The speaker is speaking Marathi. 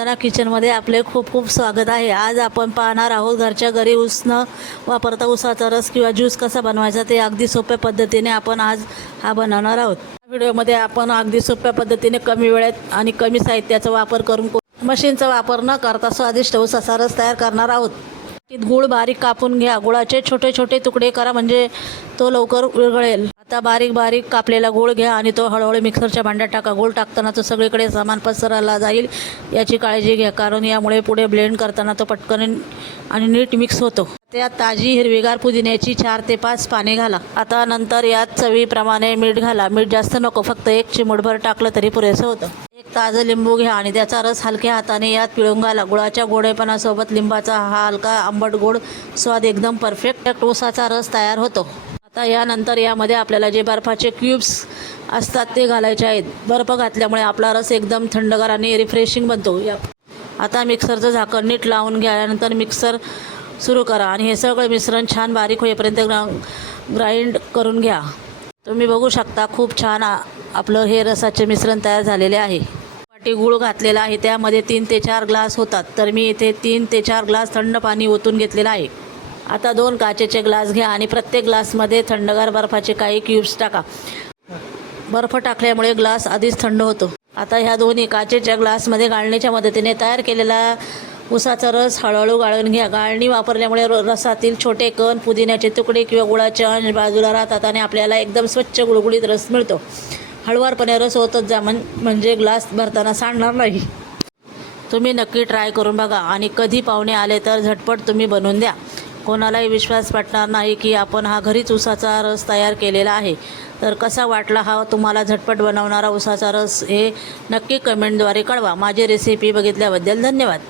वंदना किचनमध्ये आपले खूप खूप स्वागत आहे। आज आपण पाहणार आहोत घरच्या घरी ऊस न वापरता ऊसाचा रस किंवा ज्यूस कसा बनवायचा ते अगदी सोप्या पद्धतीने आपण आज बनवणार आहोत। व्हिडिओमध्ये आपण अगदी सोप्या पद्धतीने कमी वेळेत आणि कमी साहित्याचा वापर करून मशीनचा वापर न करता स्वादिष्ट ऊसाचा रस तयार करणार आहोत। गूळ बारीक कापून घ्या। गुळाचे छोटे छोटे तुकडे करा म्हणजे तो लवकर विरघळेल। आता बारीक बारीक कापलेला गूळ घ्या आणि तो हळूहळू मिक्सरच्या भांड्यात टाका। गूळ टाकताना तो सगळीकडे समान पसरला जाईल याची काळजी घ्या, कारण यामुळे पुढे ब्लेंड करताना तो पटकन आणि नीट मिक्स होतो। त्यात ताजी हिरवीगार पुदिन्याची 4 ते 5 पाने घाला। आता नंतर यात चवीप्रमाणे मीठ घाला। मीठ जास्त नको, फक्त 1 चिमूटभर टाकलं तरी पुरेसं होतं। एक ताजं लिंबू घ्या आणि त्याचा रस हलक्या हाताने यात पिळून घाला। गुळाच्या गोडेपणासोबत लिंबाचा हा हलका आंबट गोड स्वाद एकदम परफेक्ट ऊसाचा रस तयार होतो। आता यानंतर यामध्ये आपल्याला जे बर्फाचे क्यूब्स असतात ते घालायचे आहेत। बर्फ घातल्यामुळे आपला रस एकदम थंडगार आणि रिफ्रेशिंग बनतो। आता मिक्सरचं झाकण नीट लावून घ्यानंतर मिक्सर सुरू करा आणि हे सगळं मिश्रण छान बारीक होईपर्यंत ग्राइंड करून घ्या। तुम्ही बघू शकता खूप छान आपलं हे रसाचे मिश्रण तयार झालेले आहे। वाटी गूळ घातलेला आहे, त्यामध्ये 3 ते 4 ग्लास होतात, तर मी इथे 3 ते 4 ग्लास थंड पाणी ओतून घेतलेलं आहे। आता 2 काचेचे ग्लास घ्या आणि प्रत्येक ग्लासमध्ये थंडगार बर्फाचे काही क्यूब्स टाका। बर्फ टाकल्यामुळे ग्लास आधीच थंड होतो। आता ह्या दोन्ही काचेच्या ग्लासमध्ये गाळणीच्या मदतीने तयार केलेला ऊसाचा रस हळूहळू गाळून घ्या। गाळणी वापरल्यामुळे रसातील छोटे कण, पुदिन्याचे तुकडे किंवा गुळाचे अंश बाजूला राहतात आणि आपल्याला एकदम स्वच्छ गुळगुळीत रस मिळतो। हळुवारपणे रस ओतत जा, म्हणजे ग्लास भरताना सांडणार नाही। तुम्ही नक्की ट्राय करून बघा आणि कधी पाहुणे आले तर झटपट तुम्ही बनवून द्या। कोणालाही विश्वास पटणार नाही की आपण हा घरीच ऊसाचा रस तयार केलेला आहे। तर कसा वाटला हा तुम्हाला झटपट बनवणारा ऊसाचा रस हे नक्की कमेंटद्वारे कळवा। माझी रेसिपी बघितल्याबद्दल धन्यवाद।